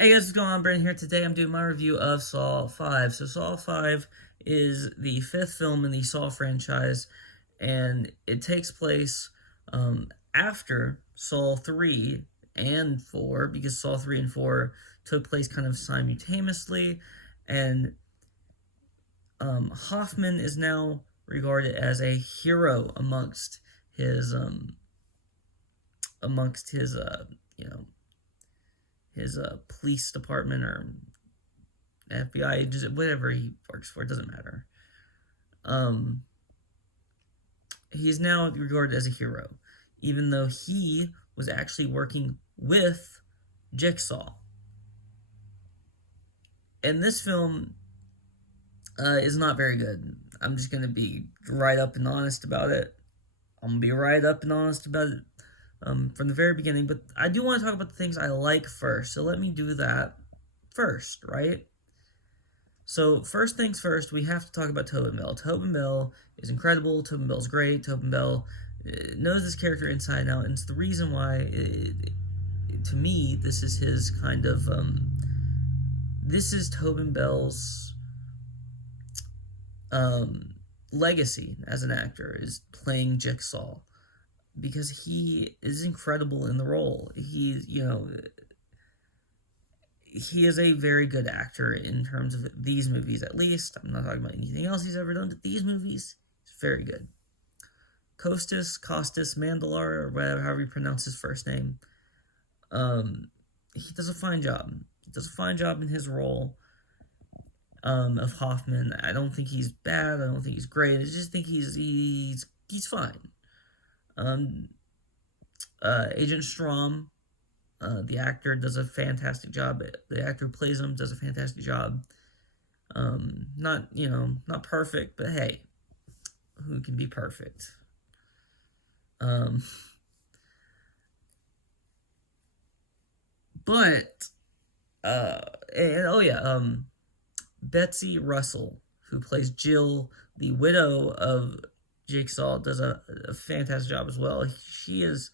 Hey guys, what's going on? Brandon here. Today I'm doing my review of Saw 5. So Saw 5 is the fifth film in the Saw franchise, and it takes place after Saw 3 and 4, because Saw 3 and 4 took place kind of simultaneously, and Hoffman is now regarded as a hero amongst his you know his police department or FBI, just whatever he works for, it doesn't matter. Um, he's now regarded as a hero, even though he was actually working with Jigsaw. And this film is not very good. I'm just gonna be right up and honest about it. I'm gonna be right up and honest about it from the very beginning. But I do want to talk about the things I like first. So let me do that first, right? So first things first, we have to talk about Tobin Bell. Tobin Bell is incredible. Tobin Bell's great. Tobin Bell knows this character inside and out, and it's the reason why, to me, this is his kind of this is Tobin Bell's legacy as an actor, is playing Jigsaw, because he is incredible in the role. He is a very good actor in terms of these movies, at least. I'm not talking about anything else he's ever done, but these movies, he's very good. Costas Mandalar, or whatever, however you pronounce his first name, he does a fine job. He does a fine job in his role of Hoffman. I don't think he's bad. I don't think he's great. I just think he's fine. Agent Strom, the actor, does a fantastic job. The actor who plays him does a fantastic job. Not perfect, but hey, who can be perfect? Um, but and oh yeah, Betsy Russell, who plays Jill, the widow of Jigsaw, does a fantastic job as well. She is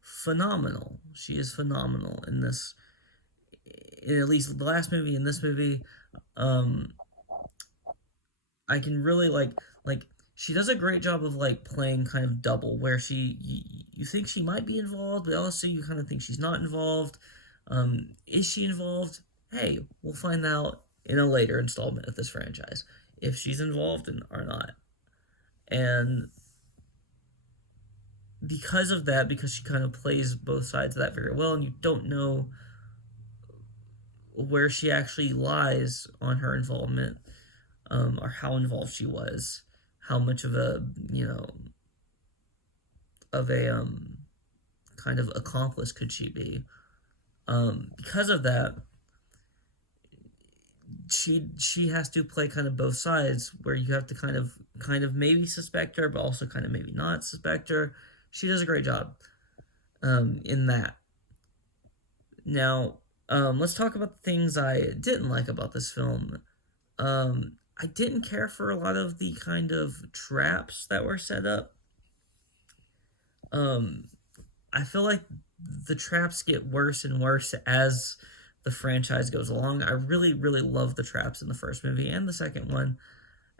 phenomenal. She is phenomenal in this. In at least the last movie, in this movie, um, I can really like she does a great job of like playing kind of double, where you think she might be involved, but also you kind of think she's not involved. Is she involved? Hey, we'll find out in a later installment of this franchise if she's involved or not. And because of that, because she kind of plays both sides of that very well, and you don't know where she actually lies on her involvement, or how involved she was, how much of a kind of accomplice could she be? Because of that, she has to play kind of both sides, where you have to kind of maybe suspect her, but also kind of maybe not suspect her. She does a great job in that. Now, let's talk about the things I didn't like about this film. I didn't care for a lot of the kind of traps that were set up. Um, I feel like the traps get worse and worse as the franchise goes along. I really, really love the traps in the first movie and the second one,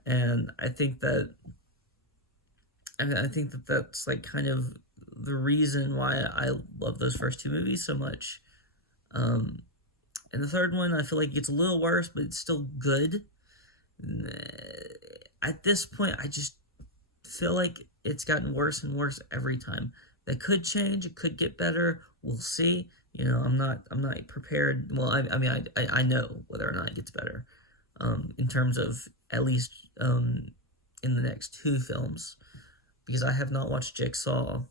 and I think that that's like kind of the reason why I love those first two movies so much. Um, and the third one, I feel like it gets a little worse, but it's still good. At this point, I just feel like it's gotten worse and worse every time. That could change. It could get better. We'll see. I'm not prepared. Well, I know whether or not it gets better. In terms of at least in the next two films, because I have not watched Jigsaw.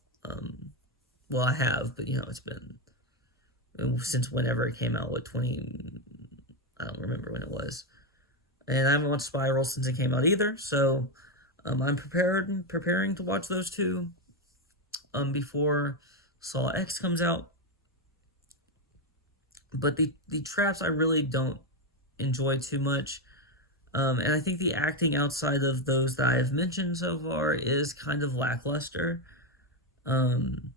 Well, I have, but it's been since whenever it came out. What 20? I don't remember when it was, and I haven't watched Spiral since it came out either. So I'm preparing to watch those two before Saw X comes out. But the traps I really don't enjoy too much. And I think the acting outside of those that I have mentioned so far is kind of lackluster. Um,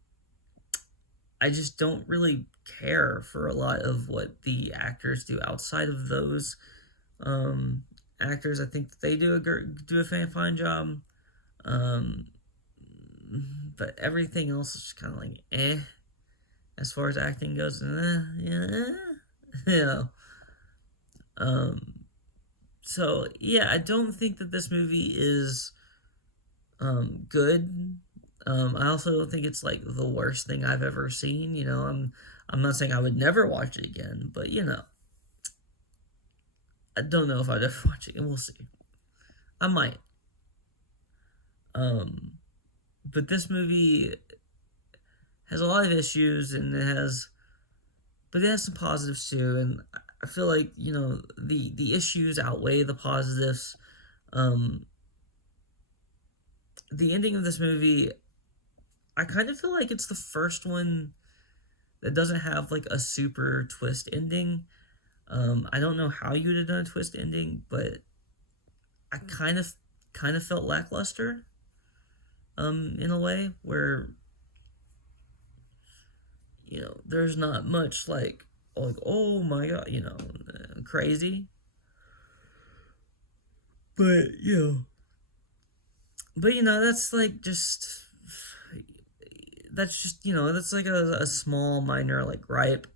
I just don't really care for a lot of what the actors do outside of those um, actors. I think that they do a fine job. Um, but everything else is kind of like as far as acting goes. Yeah, you know. Um, so yeah, I don't think that this movie is good. I also don't think it's like the worst thing I've ever seen. I'm not saying I would never watch it again, but I don't know if I'd ever watch it again. We'll see. I might. Um, but this movie has a lot of issues, but it has some positives too. And I feel like the issues outweigh the positives. Um, the ending of this movie, I kind of feel like it's the first one that doesn't have like a super twist ending. I don't know how you would have done a twist ending, but I kind of felt lackluster. In a way where there's not much like oh my god, crazy. But that's like just that's like a small minor like gripe.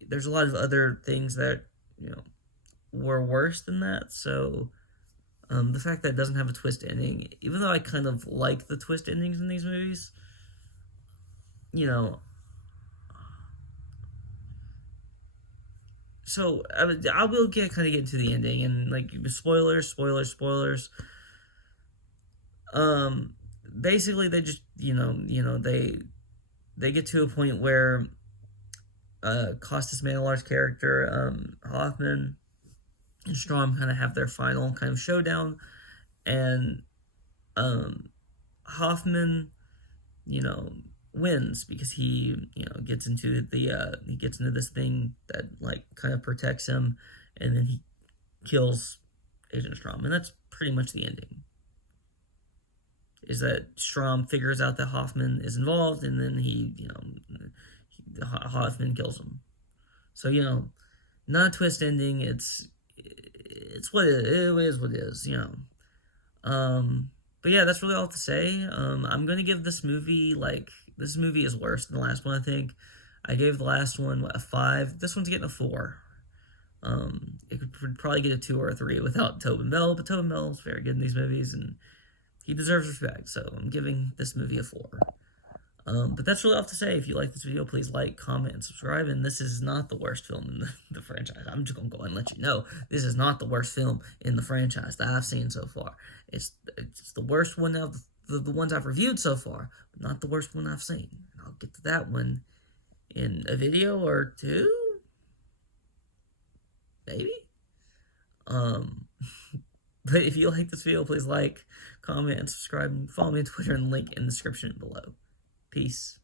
There's a lot of other things that were worse than that. So the fact that it doesn't have a twist ending, even though I kind of like the twist endings in these movies, you know. So I will get into the ending and like spoilers. Um, Basically they just they get to a point where Costas Mandelar's character Hoffman and Strom kind of have their final kind of showdown, and um, Hoffman, you know, wins because he gets into this thing that like kind of protects him, and then he kills Agent Strom, and that's pretty much the ending. Is that Strom figures out that Hoffman is involved, and then Hoffman kills him. So not a twist ending. It's what it is. What it is. But yeah, that's really all to say. I'm gonna give this movie this movie is worse than the last one. I think I gave the last one a 5. This one's getting a 4. It could probably get a 2 or a 3 without Tobin Bell, but Tobin Bell is very good in these movies, and he deserves respect. So I'm giving this movie a 4. But that's really all to say. If you like this video, please like, comment, and subscribe. And this is not the worst film in the franchise. I'm just going to go and let you know. This is not the worst film in the franchise that I've seen so far. It's the worst one of the ones I've reviewed so far, but not the worst one I've seen. And I'll get to that one in a video or two, maybe. But if you like this video, please like, comment, and subscribe. And follow me on Twitter and link in the description below. Peace.